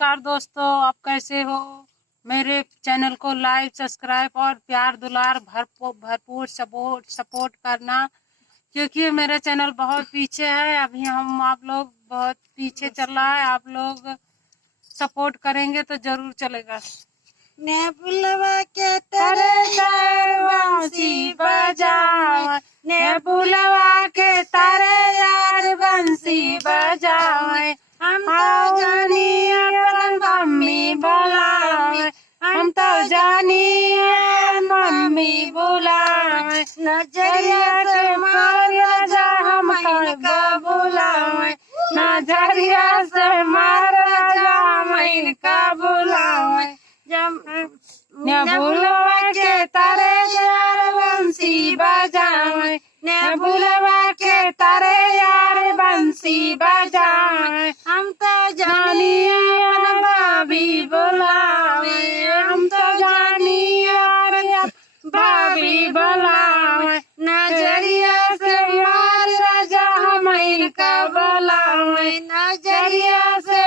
नमस्कार दोस्तों, आप कैसे हो। मेरे चैनल को लाइक सब्सक्राइब और प्यार दुलार भरपूर सपोर्ट करना, क्योंकि मेरा चैनल बहुत पीछे है। अभी हम आप लोग बहुत पीछे चल रहा है। आप लोग सपोर्ट करेंगे तो जरूर चलेगा। ने बुलवा के तारे यार बंसी बजावे, ने बुलवा के तारे यार बंसी बजावे, हम तो जानी अपन मम्मी बुलावे, हम तो जानी मम्मी बुलावे, नजरिया से मार राजा हम इनका बुलावे, नजरिया से मार राजा हम इनका बुलावे। ने बुलवा के तारे यार बंसी बजावे, ने बुलवा के तारे यार बंसी बजावे, हम तो जानी अपन भाभी बुलावे, हम तो जानी यार भाभी बुलावे, नजरिया से मार राजा हम इनका बुलावे, नजरिया से